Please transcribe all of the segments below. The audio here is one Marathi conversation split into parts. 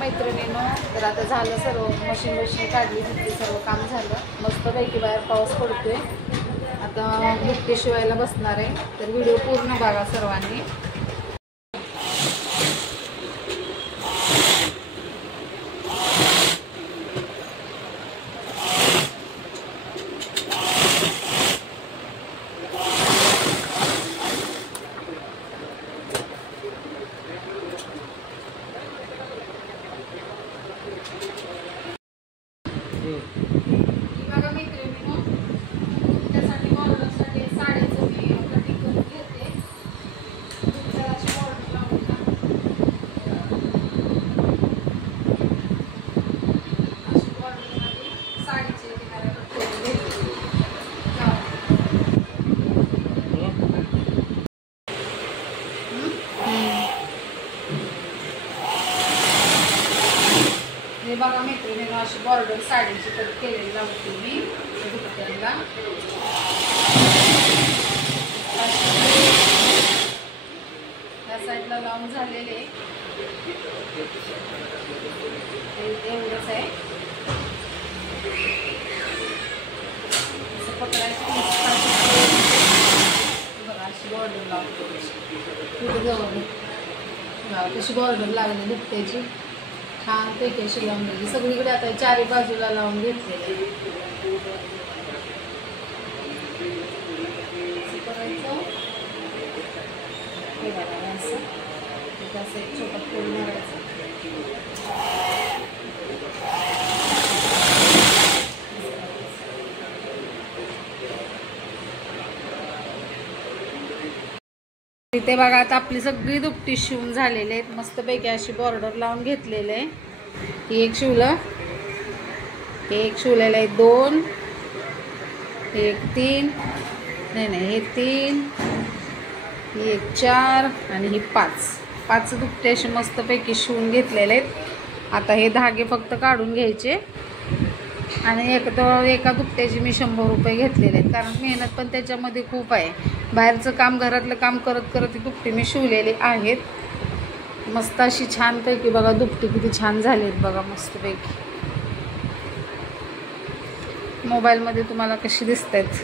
मैत्रिणीनं. तर आता झालं सर्व, मशीन काढली, दुपटी सर्व काम झालं. मस्तपैकी बाहेर पाऊस पडतोय. आता दुपटी शिवायला बसणार आहे. तर व्हिडिओ पूर्ण बघा सर्वांनी. बघा मैत्रिणींनो, त्यासाठी बॉर्डरसाठी साडीचं मी कटिंग करून घेते. दुपट्याला अशी बॉर्डर लावून अशी बॉर्डरमध्ये साडीचे किनारे कट करून घेते. हे बघा मैत्रिणींनो, अशी बॉर्डर साडीची कट केलेली लावते मी दुपट्याला. या साईडला लावून झालेले एवढंच आहे. असं पकडायचं बघा, अशी बॉर्डर लावतो. पुढे जवळ तशी बॉर्डर लागली दुपट्याची. छान पैकी अशी लावून घ्यायची सगळीकडे. आता चारी बाजूला लावून घेतलेले. करायचं हे बघा, असं एक छोटा फोड मारायचा. इथे बघा, आता आपली सगळी दुपटी शिवून झालेली आहेत. मस्तपैकी अशी बॉर्डर लावून घेतलेले आहे. ही एक शिवलं, हे एक शिवलेलं आहे, 2, हे एक 3, नाही हे 3, ही एक 4 आणि ही 5 दुपटे असे मस्तपैकी शिवून घेतलेले आहेत. आता हे धागे फक्त काढून घ्यायचे आणि एका दुपट्याची मी 100 रुपये घेतलेले आहेत. कारण मेहनत पण त्याच्यामध्ये खूप आहे. बाहेरचं काम, घरातलं काम करत करत ही दुपटी मी शिवलेली आहेत. मस्त अशी छानपैकी बघा दुपटी किती छान झाली आहेत बघा मस्तपैकी. मोबाईलमध्ये तुम्हाला कशी दिसत आहेत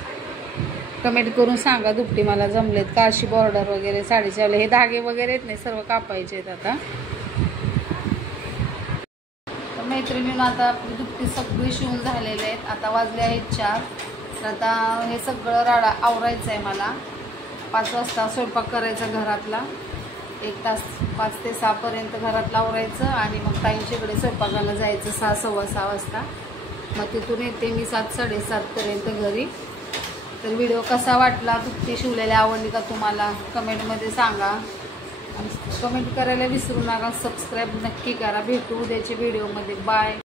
कमेंट करून सांगा. दुपटी मला जमलेत का? अशी बॉर्डर वगैरे साडीचे हे धागे वगैरे आहेत नाही, सर्व कापायचे आहेत. आता मैत्रिणींना आता आपली दुपटी सगळी शिवून झालेले आहेत. आता वाजले आहेत 4. तर आता हे सगळं राडा आवरायचं आहे मला. 5 वाजता स्वयंपाक करायचा घरातला. 1 तास 5 ते 6 पर्यंत घरातला आवरायचं आणि मग ताईंच्याकडे स्वयंपाकाला जायचं 6, सव्वा 6 वाजता. मग तिथून येते मी 7, 7:30 पर्यंत घरी. तर व्हिडिओ कसा वाटला, दुपटी शिवलेली आवडली का तुम्हाला कमेंटमध्ये सांगा. कमेंट करायला विसरू नका. सबस्क्राईब नक्की करा. भेटू उद्याच्या व्हिडिओमध्ये. बाय.